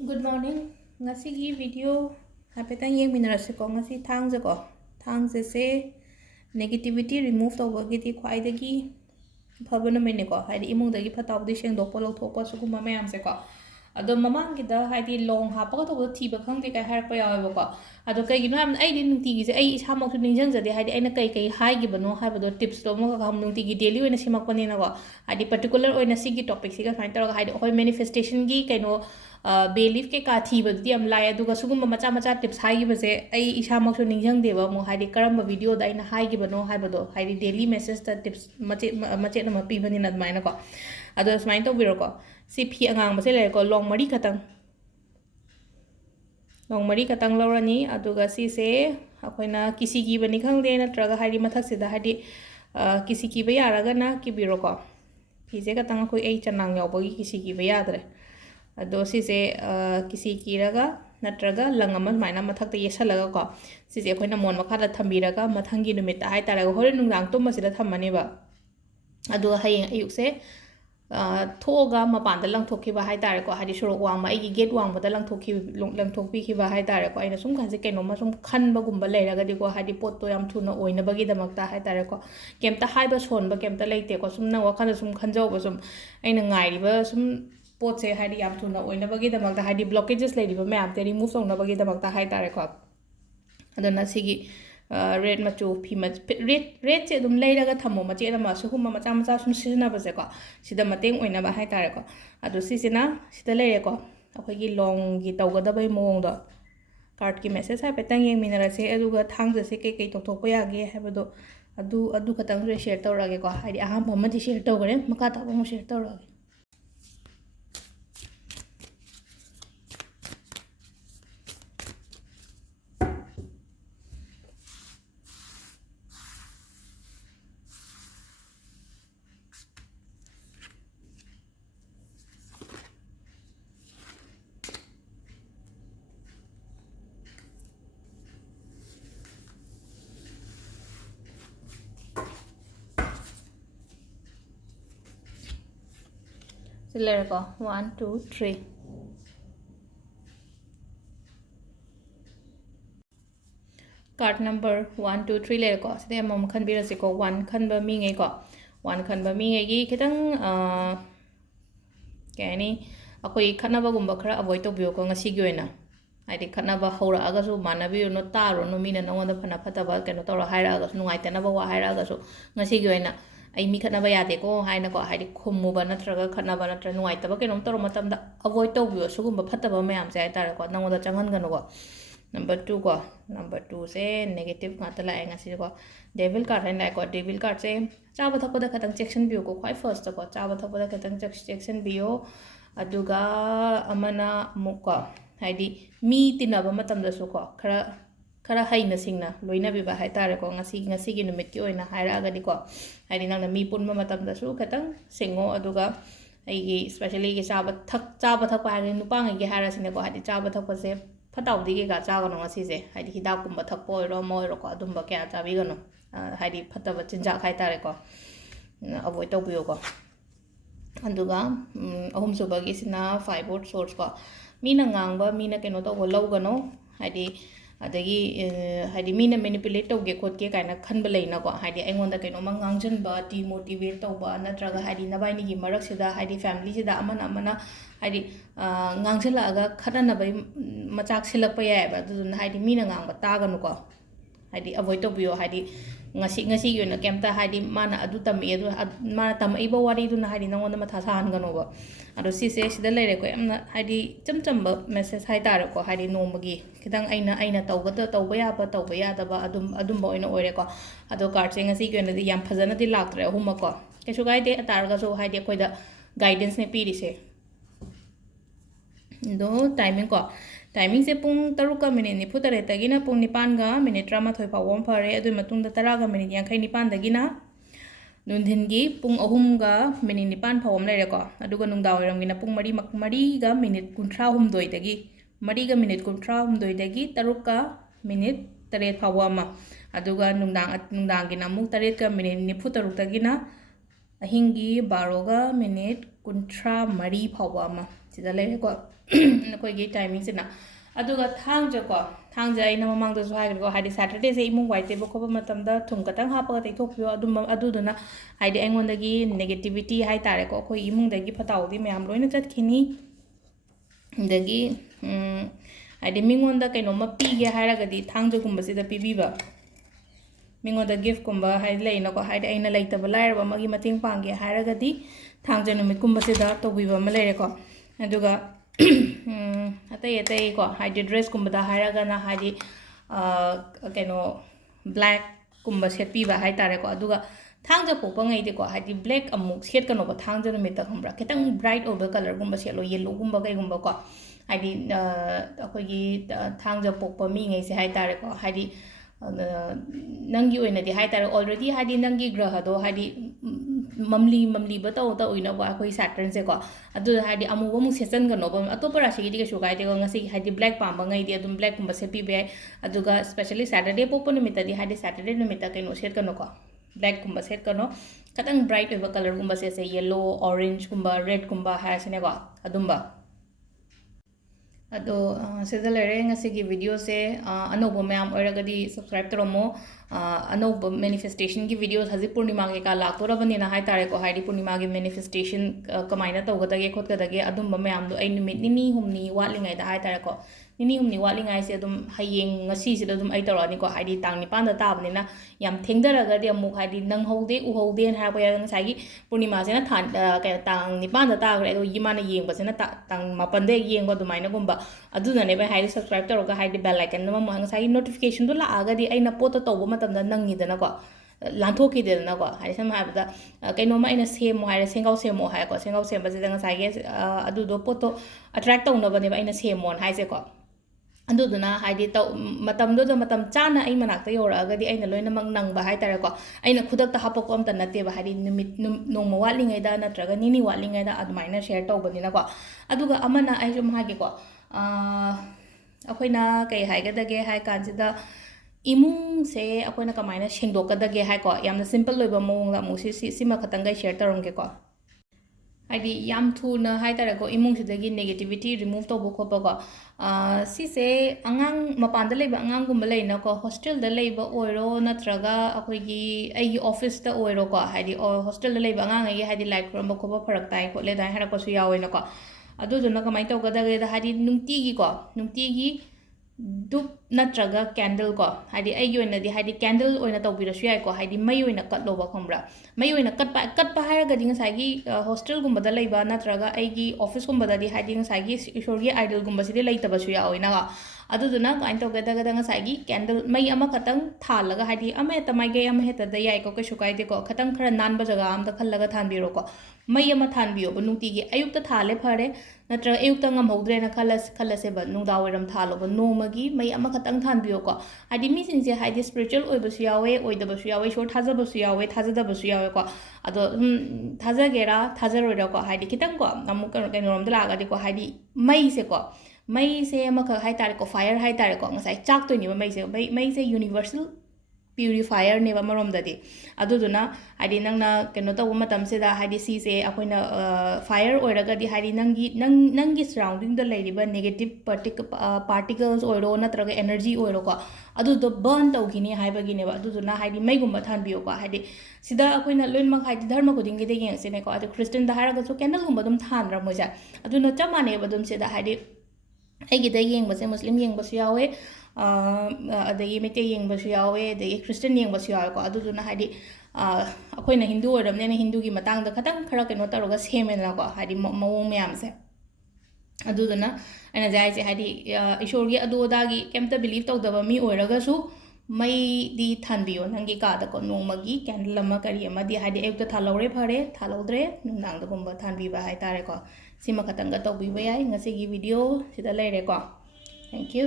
Good morning. Ngasigi video hapetang yeng minarase ko ngasi thangje ko. Thangje se negativity remove tawagiti khwaidagi phabana mene ko haidi imung dagi phatawdi sengdokpa lawthokpa suguma mayam se ko. Ado mamang gida haidi long hapa ko tawda thiba khangde kai harakpa yawa ko. Ado kai gino am ai din nunti gi ai isamok ningjang jade haidi aina kai hai gi bano haibado tips to mo ka nunti gi daily oina simakpani na ko. Haidi particular oina sigi topic siga fain tawga haidi hoi manifestation gi kaino belief ke ka thibadi am lai aduga sugum macha macha tips hai gi base ai isamok ningjang deba mo haidi karamba video da aina hai gi bano haibado haidi daily message ta tips mache na mapi bani na maina ko. Ado smain to biro ko si phi angang base le ko long mari khatang laurani aduga si se akoina kisi gi bani khangde na traga haidi mathak sida haidi kisi ki ba yaraga na ki biro ko phi se katang koi ai chanang yaw bagi kisi ki ba yadre ado si se kisi ki raga natraga langama maina mathak ta yesalaga ko si se akoina mon makha da thambiraga mathangi numit ai taraga hore nungrang to masida thammani ba ado hayeng ayuk se thoga mapanda langthokhiba hai tare ko hadi surok wang mai gi gate wang bada langthokpi khiba hai tare ko aina sum khanse keno ma sum khanba gumba leiraga di ko hadi pot to yam thuna oina bagi damakta hai tare ko kemta haiba sonba kemta leite ko sum na wakhan sum khanjau ba sum aina ngai riba sum pot se hadi yam thuna oina bagi damakta hadi blockages leiriba mayam te remove tongna bagi damakta hai tare ko adana sigi red machu phi red che dum leiraga thamo mache na ma sugum macha macha sum sina base ko sida mateng oina ba hai tare ko adu sisina sida leire ko akhoi gi long gi tawgada bai mong do card ki message hai petang yeng minara se aduga thang je se kei tok pa yage habado adu khatang re share tawrage ko hai aham bhamma di share tawgare maka ta mo share tawrage Sila ko 1 2 3 card number 1 2 3 le ko sida mom khan bira se ko 1 khan ba mi ngai ko 1 khan ba mi ngai gi kitang kani akoi khana ba gumba khara avoid to bio ko ngasi gi oina haidi khana ba hora aga su manabi no taro no mina na wanda phana phata ba keno tora haira aga su nungai tana ba wa haira aga su ngasi gi oina ai mi khana ba yade ko haina ko haidi khummu ba natraga khana ba natra nungai ta ba keno tora matam da avoid to bio su gumba phata ba mayam sai tare ko nangda changan gano ko number 2 ko number 2 se negative ngata la ngasi ko devil card hai na ko devil card se chaba thapa da khatang section bio ko khwai first ko chaba thapa da khatang section bio aduga amana muka haidi mi tinaba matam da su ko khara haina singna loina biba hai tare ko ngasi gi numit ki oina haira aga di ko haidi nang na mi punma matam da su khatang singo aduga ai especially gi chaba thak pa hairi nupa ngai gi haira singna ko haidi chaba thak pa se phatawdi ge ga chaga no ngasi se haidi hidak kumba thak po ro mo ro ko adumba kya chabi gano haidi phataba chinja khai tare ko avoid to biyo ko aduga ahum subagi sina five source ko mina ngangba mina keno to lawgano haidi adagi haidi mina manipulate tawge khotke kaina khanba leina ko haidi aingonda keno ma ngangjan ba demotivate tawba natraga haidi nabaini gi marak sida haidi family sida amana haidi ngangsela aga khadana bai machak silakpa yai ba dun haidi mina ngangba taganu ko haidi avoid to biyo haidi ngasi gi na kemta haidi mana adu tami adu mana tam iba wari du na haidi nangonda matha sahan gano ba ado si se sida leire ko amna haidi chamchamba message hai tare ko haidi nomagi kitang aina tawba ya da ba adum ba oina oire ko ado card se ngasi gi na di yam phajana di laktre huma ko kesu gaide atarga so haidi koida guidance ne piri se do timing ko timing se pung taruka minute ni futare tagina pung nipan ga minute rama thoi pawom phare adu matung da taraga minute yang khai nipan dagina nundhin gi pung ahum ga minute nipan phawom leire ko aduga nungda oiram gina pung mari ga minute kunthra hum doi dagi mari ga minute kunthra hum doi dagi taruka minute taret phawama aduga nungdang gina muk taret ga minute ni futaruk dagina ahingi baroga minute kunthra mari phawama sida lere ko koi gi timing sina aduga thangja ko thangja ina mamang da swai ko haidi Saturday se imung wai te bo ko matam da thum ka tang ha pa te thok pyo adu duna haidi engon da gi negativity hai tare ko koi imung da gi phatau di mayam loina chat khini da gi haidi mingon da kaino ma pi ge haira ga di thangja gumba sida pibi ba mingo da gift kumba hai lei na ko hai aina lei ta balai ba magi mating pangge haira ga di thangja numit kumba se da to bi ba ma lei ko aduga atai ko hai dress kumba da haira ga na hai di kaino black kumba set pi ba hai tare ko aduga thangja pokpa ngai de ko hai di black amuk set kano ba thangja numit ta khambra ketang bright over color kumba se lo yellow kumba kai kumba ko hai di akoi gi thangja pokpa mi ngai se hai tare ko hai di nangi oina di hai tare already hai di nangi graha do hai di mamli ba ta oina ba koi Saturn se ko adu hai di amu ba mu season ga no ba atopa rashi gi ga shugai de ko ngasi hai di black pamba ngai di adum black kumba se pi be aduga especially Saturday popo numit di hai di Saturday numit ka no set ka no ko black kumba set ka no katang bright over color kumba se yellow orange kumba red kumba ha se ne ko adumba ado sida lere ngasigi video se anobo mayam oiragadi subscribe toromo anobo manifestation ki videos haji purnima ke ka laktora banina hai tare ko haidi purnima ki manifestation kamaina tawgadage khotgadage adum mayam do ai numit nini humni watlingai da hai tare ko nini humni watlingai se adum hayeng ngasi se adum ai tawrani ko haidi tang ni panda tabnina yam thengdaraga de amuk haidi nang haude u haude ha ko yang sagi purnima se na than ka tang ni panda ta gre do yimana yeng ba se na tang mapan de yeng ba dumaina gumba aduna ne ba haidi subscribe tawga haidi bell icon ma mo sagi notification do la aga di ai na pot to ba matam da nang ni dana ko lanthokki de na ko haidi sam ha ba kaino ma ina semo haidi sengau semo ha ko sengau sem ba se da sagi adu do pot to attract to na ba ne ba ina semon hai se ko aduduna haidi taw matam do matam chana ai manak ta yora agadi aina loina mang nang ba hai tare ko aina khudak ta hapok am ta nate ba haidi numit nong mawali ngai da natraga nini wali ngai da admaina share taw bani na ko aduga amana ai jum hage ko akoina kai haiga dage hai kansida imung se akoina kamaina shengdok ka dage hai ko yamna simple loiba mong la mu si ma khatangai share tarom ge ko haidi yam thuna hai tare ko imung sidagi negativity remove to bo khopa ko si se angang mapanda leiba angang gumba leina ko hostel da leiba oiro natraga akoi gi ai office ta oiro ko haidi hostel da leiba angang ai haidi like rom ko ba farak tai ko le dai hara ko su yawe na ko adu duna kamai to ga da haidi nungti gi dup natraga candle ko haidi ai yoina di haidi candle oina tawbira su yai ko haidi mai oina kat lo ba khomra mai oina kat pa haira ga ding sagi hostel gumba da leiba natraga ai gi office gumba da di haidi sagi ishor gi idol gumba si di leita ba su ya oina ga adu duna kain to ga da sagi candle mai ama katang thalaga haidi ama eta mai ge ama heta da yai ko ka shukai de ko katang khara nan ba jaga am da khallaga thanbiro ko mai ama thanbiyo ba nungti gi ayuk ta thale phare natra ayuk ta ngam hodre na khalase ba nungda oiram thalo ba nomagi mai ama katang thanbiyo ko haidi mi sin se haidi spiritual oi ba su yawe oi da ba su yawe short thaza ba su yawe thaza da ba su yawe ko ado thaza gera thaza ro ko haidi kitang ko amuk ka norom da laga de ko haidi mai se ama ka hai tare ko fire hai tare ko ngasai chak to ni ba mai se universal purifier ne ba marom da di aduduna haidi nangna keno taw matam se da haidi si se akoina fire oiraga di haidi nangi surrounding da leiriba negative particles oiro natraga energy oiro ko adu do burn taw gini haiba gine ba aduduna haidi mai gumba than biyo ko haidi sida akoina loin mak haidi dharma ko dingi de yeng se ne ko adu christian da haraga so candle gumba dum than ra moja aduna chamane ba dum se da haidi aigi da yeng ba se muslim yeng ba su yawe adagi mete yeng ba su yawe adagi christian yeng ba su yawe ko aduduna haidi akoina hindu oramne na hindu gi matang da khatang khara keno taroga semena ko haidi mawong myam se aduduna ana jai se haidi ishor gi adoda gi kemta believe taw da ba mi oiraga su mai di thanbiyo nangi ka da ko nomagi candle ma kari ma di haidi ekta thalore phare thalodre nang da gumba thanbi ba hai tare ko sima khatanga taw bi ba yai ngasi gi video sida leire ko thank you